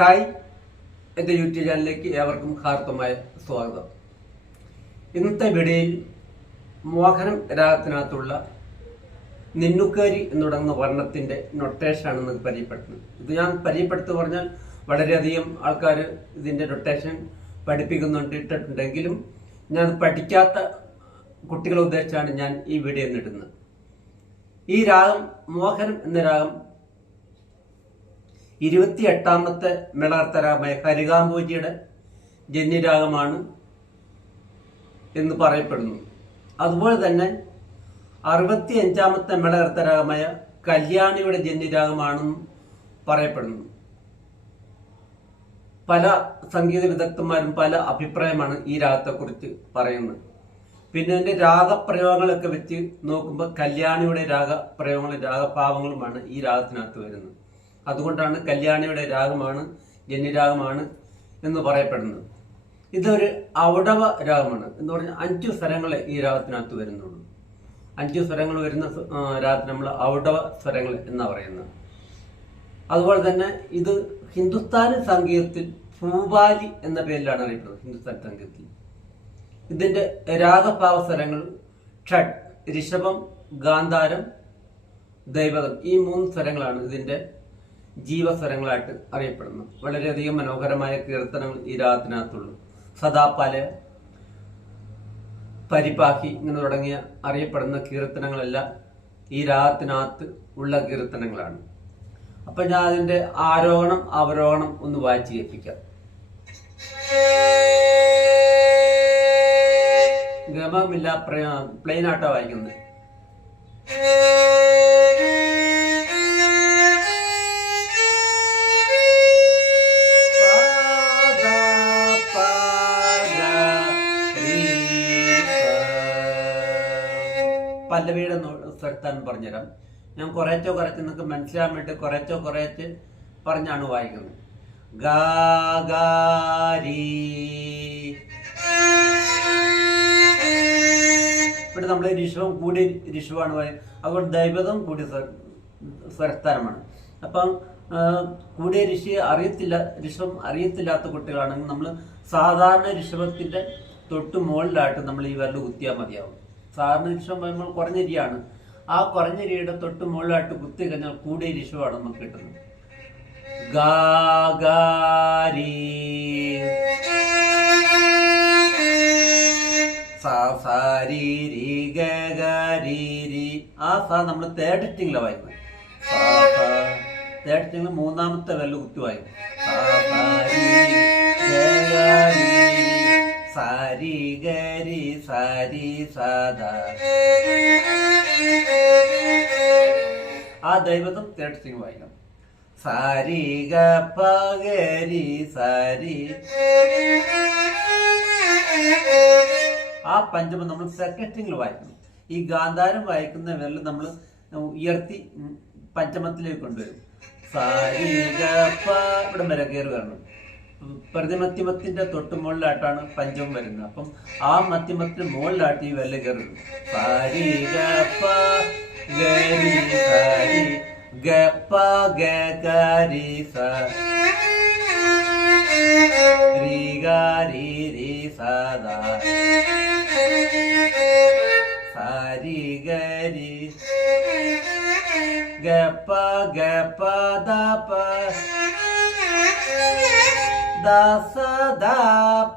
Hi എന്റെ YouTube ചാനലിലേക്ക് ഏവർക്കും ഹാർദമായ സ്വാഗതം. ഇന്നത്തെ വീഡിയോയിൽ മോഹനം രാഗത്തിനകത്തുള്ള നിന്നുക്കാരി എന്ന് തുടങ്ങുന്ന വർണത്തിന്റെ നൊട്ടേഷനാണ് നിങ്ങൾക്ക് പരിചയപ്പെടുത്തുന്നത്. ഇത് ഞാൻ പരിചയപ്പെടുത്തു പറഞ്ഞാൽ വളരെയധികം ആൾക്കാർ ഇതിന്റെ നൊട്ടേഷൻ പഠിപ്പിക്കുന്നുണ്ട് ഇട്ടിട്ടുണ്ടെങ്കിലും ഞാൻ പഠിക്കാത്ത കുട്ടികളെ ഉദ്ദേശിച്ചാണ് ഞാൻ ഈ വീഡിയോ ഇടുന്നത്. ഈ രാഗം മോഹനം എന്ന രാഗം ഇരുപത്തി എട്ടാമത്തെ മേളാർത്തരാഗമായ ഹരികാംബോജിയുടെ ജന്യരാഗമാണ് എന്ന് പറയപ്പെടുന്നു. അതുപോലെ തന്നെ അറുപത്തി അഞ്ചാമത്തെ മേളകർത്തരാഗമായ കല്യാണിയുടെ ജന്യരാഗമാണെന്നും പറയപ്പെടുന്നു. പല സംഗീത വിദഗ്ധന്മാരും പല അഭിപ്രായമാണ് ഈ രാഗത്തെക്കുറിച്ച് പറയുന്നത്. പിന്നെ അതിന്റെ രാഗപ്രയോഗങ്ങളൊക്കെ വെച്ച് നോക്കുമ്പോൾ കല്യാണിയുടെ രാഗപ്രയോഗങ്ങളും രാഗഭാവങ്ങളുമാണ് ഈ രാഗത്തിനകത്ത് വരുന്നത്. അതുകൊണ്ടാണ് കല്യാണിയുടെ രാഗമാണ് ജന്യരാഗമാണ് എന്ന് പറയപ്പെടുന്നത്. ഇതൊരു അവടവ രാഗമാണ് എന്ന് പറഞ്ഞാൽ അഞ്ചു സ്വരങ്ങളെ ഈ രാഗത്തിനകത്ത് വരുന്നുള്ളൂ. അഞ്ചു സ്വരങ്ങൾ വരുന്ന രാഗത്തിന് നമ്മൾ അവടവ സ്വരങ്ങൾ എന്നാണ് പറയുന്നത്. അതുപോലെ തന്നെ ഇത് ഹിന്ദുസ്ഥാനി സംഗീതത്തിൽ ഭൂപാലി എന്ന പേരിലാണ് അറിയപ്പെടുന്നത് ഹിന്ദുസ്ഥാനി സംഗീതത്തിൽ. ഇതിന്റെ രാഗഭാവ സ്വരങ്ങൾ ഷഡ് ഋഷഭം ഗാന്ധാരം ദൈവതം ഈ മൂന്ന് സ്വരങ്ങളാണ് ഇതിന്റെ ജീവസ്വരങ്ങളായിട്ട് അറിയപ്പെടുന്നു. വളരെയധികം മനോഹരമായ കീർത്തനങ്ങൾ ഈ രാഗത്തിനകത്തുള്ളൂ. സദാപാൽ പരിപാഹി ഇങ്ങനെ തുടങ്ങിയ അറിയപ്പെടുന്ന കീർത്തനങ്ങളെല്ലാം ഈ രാഗത്തിനകത്ത് ഉള്ള കീർത്തനങ്ങളാണ്. അപ്പൊ ഞാൻ അതിന്റെ ആരോഹണം അവരോഹണം ഒന്ന് വായിച്ച് കേൾപ്പിക്കാം. ഗമമില്ല പ്ലെയിൻ ആയിട്ടാ വായിക്കുന്നത്. പല്ലവിയുടെ സ്ഥലത്താണ് പറഞ്ഞുതരാം. ഞാൻ കുറേച്ചോ കുറച്ച് നിങ്ങൾക്ക് മനസ്സിലാൻ വേണ്ടി കുറേച്ചോ കുറേച്ച് പറഞ്ഞാണ് വായിക്കുന്നത്. ഗാഗാരി ഇവിടെ നമ്മൾ ഋഷഭം കൂടി ഋഷഭമാണ് പറയുന്നത് അതുകൊണ്ട് ദൈവതം കൂടി സ്വ- സ്വരസ്ഥാനമാണ് അപ്പം കൂടിയ ഋഷി അറിയത്തില്ല ഋഷഭം അറിയത്തില്ലാത്ത കുട്ടികളാണെങ്കിൽ നമ്മൾ സാധാരണ ഋഷഭത്തിന്റെ തൊട്ട് മുകളിലായിട്ട് നമ്മൾ ഈ വിരൽ കുത്തിയാൽ മതിയാവും. സാധാരണ ഋഷഭം പറയുമ്പോൾ കുറഞ്ഞ രിയാണ് ആ കുറഞ്ഞ രിയുടെ തൊട്ട് മുകളിലായിട്ട് കുത്തി കഴിഞ്ഞാൽ കൂടിയ ഋഷഭമാണ് നമുക്ക് കിട്ടുന്നത്. ഗാഗാരി ആ സാ നമ്മൾ തേർഡ് ടിങ്ങിലാണ് വായിക്കുന്നത്. തേർഡ് ടിങ്ങിൽ മൂന്നാമത്തെ വെല്ല് കുത്തി വായിക്കും സാ ഗരി സാരി ഗ ഗ രി രി സാ രി ഗ രി സാ രി സാ ദ ആ ദൈവതം തേർഡ് സ്ട്രിങ് വായിക്കണം. സാരി ഗ പകരി സാരി. ആ പഞ്ചമം നമ്മൾ സെക്കൻഡ് സ്ട്രിങ്ങിൽ വായിക്കണം. ഈ ഗാന്ധാരം വായിക്കുന്ന വിരൽ നമ്മൾ ഉയർത്തി പഞ്ചമത്തിലേക്ക് കൊണ്ടുവരും. സാരി ഗ പ ഇവിടെ വരെ കയറി വരണം. പ്രതിമത്തിമത്തിന്റെ തൊട്ട് മുകളിലായിട്ടാണ് പഞ്ചം വരുന്നത്. അപ്പം ആ മധ്യമത്തിന് മുകളിലായിട്ട് ഈ വെല്ല കയറുന്നു ഗപ്പ സാരി ദ. സാരി ഗ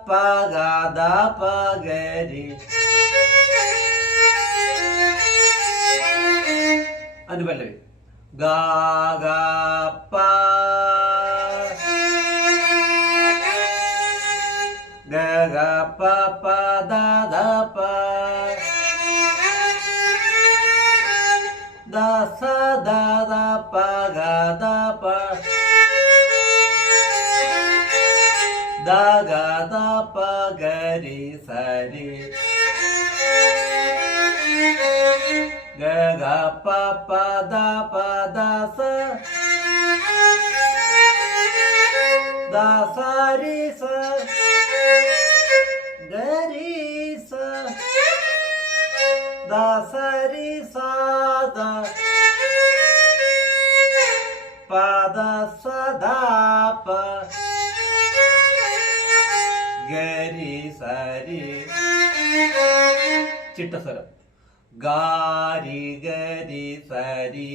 പ ഗ ഗ രി സ രി ഗ രി രി സ ദ സാരി ഗ രി ഗ പ ഗ പ. ദ പ ദ ദ പ ദ പ ഗ രി അനുപല്ലവി ഗ ഗ പ ഗ ഗ പ പ ദ ദ പ. ദ സ ദ ദ പ ഗ ദ സ രി ഗ ഗ പ പ ദ പ ദ സ ദ സ രി സ ഗ രി സ ദ സ രി സ സരി ചിട്ടസ്വരം ഗാരി ഗരി സരി.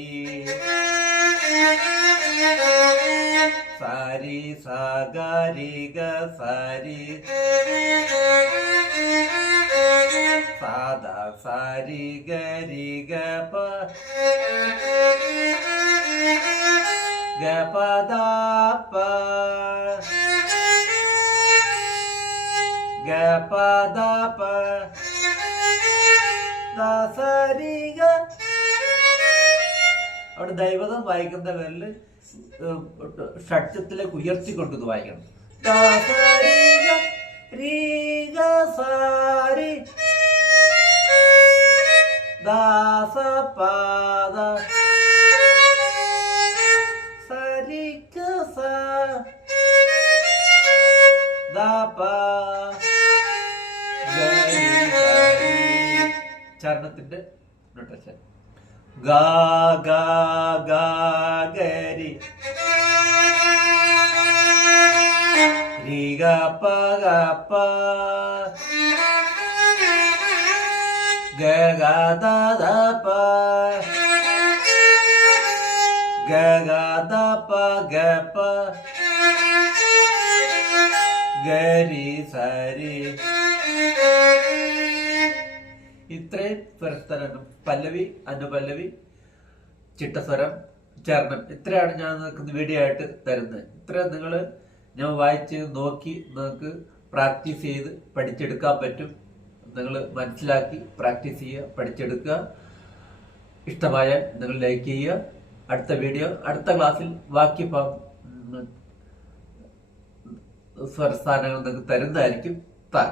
സരി സഗരി ഗ സരി. സാദ സരി ഗരി ഗ പ. ഗ പദ പ ഗ ദ പ ദ സരി ഗ അവിടെ ദൈവതം വായിക്കുന്ന പേരിൽ ഷഡ്ജത്തിലേക്ക് ഉയർത്തിക്കൊണ്ടത് വായിക്കണം. ദ സരി ഗ രി സാരി ദാസ ചരണത്തിന്റെ നൊട്ടേഷൻ ഗാ ഗരി ഗ പ ഗ പ. ഗ ഗ ദ ദ പ. ഗ ഗ ദ പ ഗ പ. ഗരി സരി സ്വരസ്ഥലം പല്ലവി അനുപല്ലവി ചിട്ടസ്വരം ചരണം ഇത്രയാണ് ഞാൻ നിങ്ങൾക്ക് വീഡിയോ ആയിട്ട് തരുന്നത് ഇത്ര നിങ്ങൾ ഞാൻ വായിച്ച് നോക്കി നിങ്ങൾക്ക് പ്രാക്ടീസ് ചെയ്ത് പഠിച്ചെടുക്കാൻ പറ്റും നിങ്ങൾ മനസ്സിലാക്കി പ്രാക്ടീസ് ചെയ്യുക പഠിച്ചെടുക്കുക ഇഷ്ടമായ നിങ്ങൾ ലൈക്ക് ചെയ്യുക അടുത്ത വീഡിയോ അടുത്ത ക്ലാസ്സിൽ ബാക്കി സ്വരസ്ഥാനങ്ങൾ നിങ്ങൾക്ക് തരുന്നതായിരിക്കും താൻ